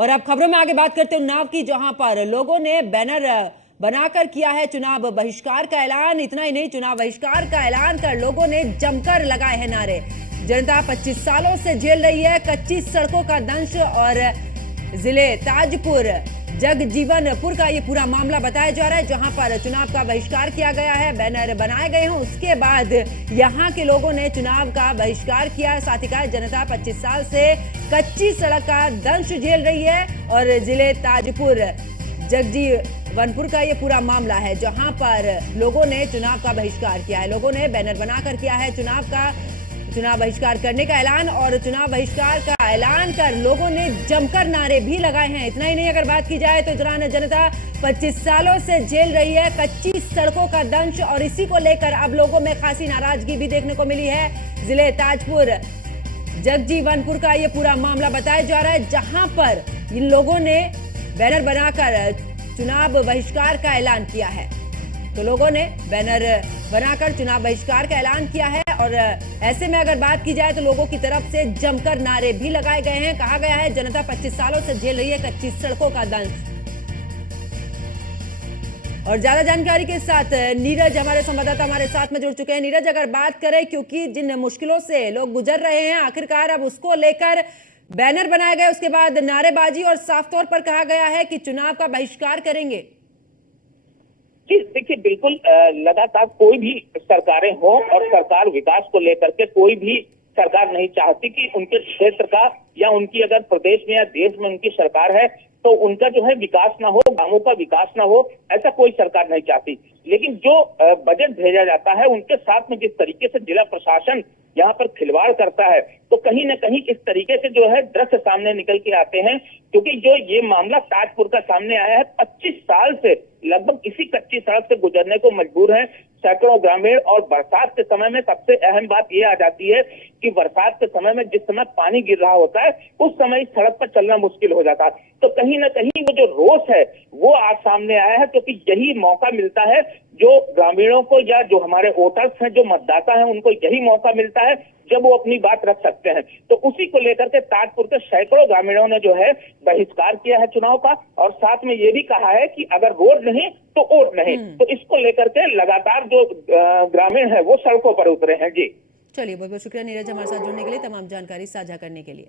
और अब खबरों में आगे बात करते हैं उन्नाव की, जहां पर लोगों ने बैनर बनाकर किया है चुनाव बहिष्कार का ऐलान। इतना ही नहीं, चुनाव बहिष्कार का ऐलान कर लोगों ने जमकर लगाए हैं नारे। जनता 25 सालों से झेल रही है कच्ची सड़कों का दंश। और जिले ताजपुर जगजीवनपुर का ये पूरा मामला बताया जा रहा है, जहां पर चुनाव का बहिष्कार किया गया है, बैनर बनाए गए हैं। उसके बाद यहां के लोगों ने चुनाव का बहिष्कार किया। साथ ही कहा, जनता 25 साल से कच्ची सड़क का दंश झेल रही है। और जिले ताजपुर जगजीवनपुर का ये पूरा मामला है, जहां पर लोगों ने चुनाव का बहिष्कार किया है। लोगों ने बैनर बनाकर किया है चुनाव बहिष्कार करने का ऐलान। और चुनाव बहिष्कार का ऐलान कर लोगों ने जमकर नारे भी लगाए हैं। इतना ही नहीं, अगर बात की जाए तो दौरान जनता 25 सालों से झेल रही है कच्ची सड़कों का दंश। और इसी को लेकर अब लोगों में खासी नाराजगी भी देखने को मिली है। जिले ताजपुर जगजीवनपुर का ये पूरा मामला बताया जा रहा है, जहां पर इन लोगों ने बैनर बनाकर चुनाव बहिष्कार का ऐलान किया है। तो लोगों ने बैनर बनाकर चुनाव बहिष्कार का ऐलान किया है। और ऐसे में अगर बात की जाए तो लोगों की तरफ से जमकर नारे भी लगाए गए हैं। कहा गया है, जनता 25 सालों से झेल रही है कच्ची सड़कों का दंश। और ज्यादा जानकारी के साथ नीरज हमारे संवाददाता हमारे साथ में जुड़ चुके हैं। नीरज, अगर बात करें, क्योंकि जिन मुश्किलों से लोग गुजर रहे हैं, आखिरकार अब उसको लेकर बैनर बनाए गए, उसके बाद नारेबाजी और साफ तौर पर कहा गया है कि चुनाव का बहिष्कार करेंगे। जी देखिए, बिल्कुल लगातार कोई भी सरकारें हों और सरकार विकास को लेकर के कोई भी सरकार नहीं चाहती कि उनके क्षेत्र का या उनकी अगर प्रदेश में या देश में उनकी सरकार है तो उनका जो है विकास ना हो, गांवों का विकास ना हो, ऐसा कोई सरकार नहीं चाहती। लेकिन जो बजट भेजा जाता है उनके साथ में जिस तरीके से जिला प्रशासन यहाँ पर खिलवाड़ करता है, तो कहीं न कहीं इस तरीके से जो है दृश्य सामने निकल के आते हैं। क्योंकि जो ये मामला ताजपुर का सामने आया है, 25 साल से लगभग इसी कच्ची सड़क से गुजरने को मजबूर है सैकड़ों ग्रामीण। और बरसात के समय में सबसे अहम बात ये आ जाती है कि बरसात के समय में जिस समय पानी गिर रहा होता है, उस समय इस सड़क पर चलना मुश्किल हो जाता है। तो कहीं न कहीं वो जो रोष है वो आज सामने आया है, क्योंकि यही मौका मिलता है जो ग्रामीणों को या जो हमारे वोटर्स हैं, जो मतदाता हैं, उनको यही मौका मिलता है जब वो अपनी बात रख सकते हैं। तो उसी को लेकर के ताजपुर के सैकड़ों ग्रामीणों ने जो है बहिष्कार किया है चुनाव का। और साथ में ये भी कहा है कि अगर रोड नहीं तो वोट नहीं। तो इसको लेकर के लगातार जो ग्रामीण है वो सड़कों पर उतरे हैं। जी चलिए, बहुत बहुत शुक्रिया नीरज हमारे साथ जुड़ने के लिए, तमाम जानकारी साझा करने के लिए।